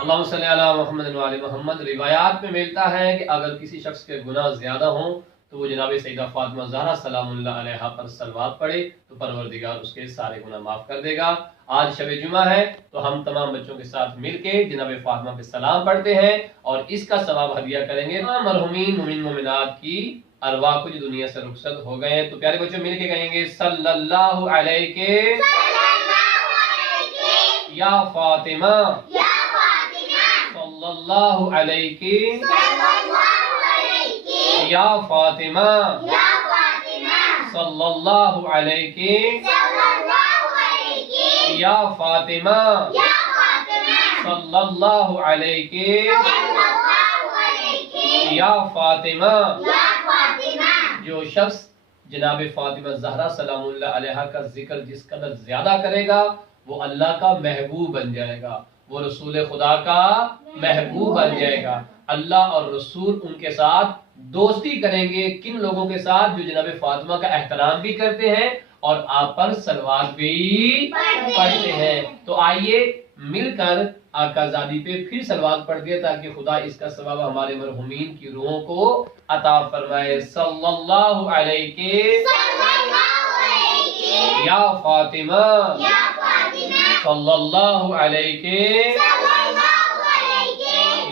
اللہم صلی علی محمد و علی محمد۔ روایات میں ملتا ہے کہ اگر کسی شخص کے گناہ زیادہ ہوں تو وہ جناب سیدہ فاطمہ زہرا سلام اللہ علیہا پر صلوات پڑھے تو پروردگار اس کے سارے گناہ معاف کر دے گا۔ آج شب جمعہ ہے تو ہم تمام بچوں کے ساتھ مل کے جناب فاطمہ پہ سلام پڑھتے ہیں اور اس کا ثواب ہدیہ کریں گے مرحومین مومن مومنات کی ارواح کو جو دنیا سے رخصت ہو گئے ہیں۔ تو پیارے بچوں مل کے کہیں گے صلی اللہ علیہ یا فاطمہ، صلی اللہ علیہ یا فاطمہ، صلی اللہ علیہ یا فاطمہ، صلی اللہ علیہ یا فاطمہ۔ جو شخص جناب فاطمہ زہرا سلام اللہ علیہا کا ذکر جس قدر زیادہ کرے گا وہ اللہ کا محبوب بن جائے گا، وہ رسول خدا کا محبوب بن جائے گا۔ اللہ اور رسول ان کے ساتھ دوستی کریں گے، کن لوگوں کے ساتھ جو جناب فاطمہ کا احترام بھی کرتے ہیں اور آپ پر صلوات بھی پڑھتے ہیں۔ تو آئیے مل کر آقا زادی پہ پھر صلوات پڑھ دیں تاکہ خدا اس کا ثواب ہمارے مرحومین کی روحوں کو عطا فرمائے۔ صلی اللہ علیہ یا فاطمہ، صلی اللہ علیہ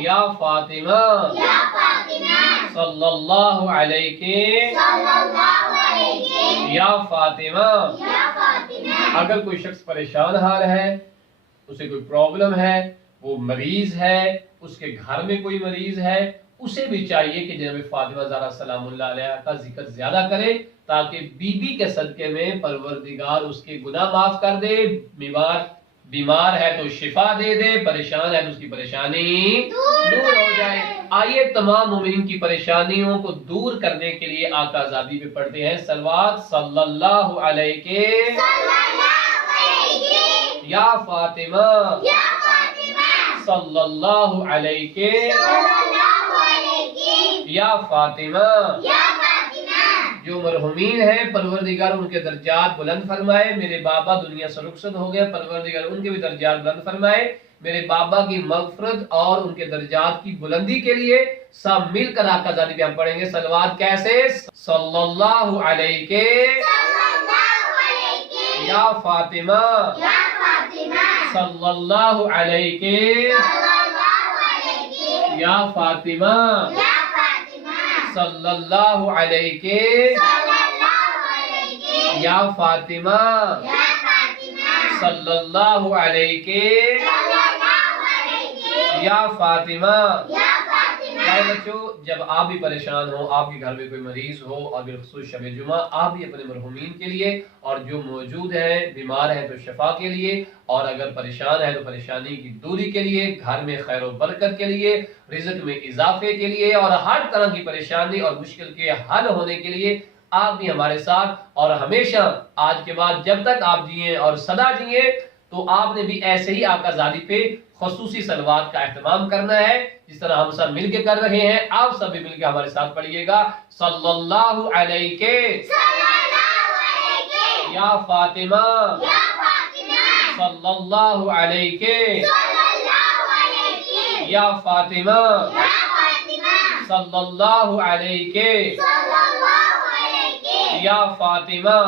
یا فاطمہ، صلی اللہ علیہ یا فاطمہ۔ اگر کوئی شخص پریشان حال ہے، اسے کوئی پرابلم ہے، وہ مریض ہے، اس کے گھر میں کوئی مریض ہے، اسے بھی چاہیے کہ جناب فاطمہ زہرا سلام اللہ علیہ کا ذکر زیادہ کرے تاکہ بی بی کے صدقے میں پروردگار اس کے گناہ معاف کر دے، بیمار ہے تو شفا دے دے، پریشان ہے تو اس کی پریشانی دور ہو جائے۔ آئیے تمام مومنین کی پریشانیوں کو دور کرنے کے لیے آقا زادی پہ پڑھتے ہیں صلوات۔ صلی اللہ علیہ یا فاطمہ، صلی اللہ علیہ یا فاطمہ۔ جو مرحومین ہیں پروردگار ان کے درجات بلند فرمائے، میرے بابا دنیا سے رخصت ہو گئے، پروردگار ان کے بھی درجات بلند فرمائے۔ میرے بابا کی مغفرت اور ان کے درجات کی بلندی کے لیے سب مل کر آقا زادی پہ ہم پڑھیں گے صلوات۔ کیسے؟ صلی اللہ علیہ یا فاطمہ، صلی اللہ علیہ یا فاطمہ، صلی اللہ علیہ یا فاطمہ، صلی اللہ علیہ یا فاطمہ۔ بچوں جب آپ بھی پریشان ہو، آپ کے گھر میں کوئی مریض ہو اور بالخصوص شب جمعہ، آپ بھی اپنے مرحومین کے لیے اور جو موجود ہیں بیمار ہیں تو شفا کے لیے، اور اگر پریشان ہے تو پریشانی کی دوری کے لیے، گھر میں خیر و برکت کے لیے، رزق میں اضافے کے لیے اور ہر طرح کی پریشانی اور مشکل کے حل ہونے کے لیے آپ بھی ہمارے ساتھ اور ہمیشہ آج کے بعد جب تک آپ جئیں اور سدا جئیں تو آپ نے بھی ایسے ہی آقا زادی پہ خصوصی صلوات کا اہتمام کرنا ہے جس طرح ہم سب مل کے کر رہے ہیں۔ آپ سب بھی مل کے ہمارے ساتھ پڑھیے گا صلی اللہ علیہ یا فاطمہ، صلی اللہ علیہ یا فاطمہ، صلی اللہ علیہ یا فاطمہ۔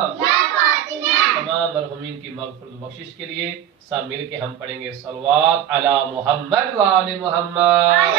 تمام مرحومین کی مغفرت و بخشش کے لیے سب مل کے ہم پڑھیں گے صلوات علی محمد و آل محمد۔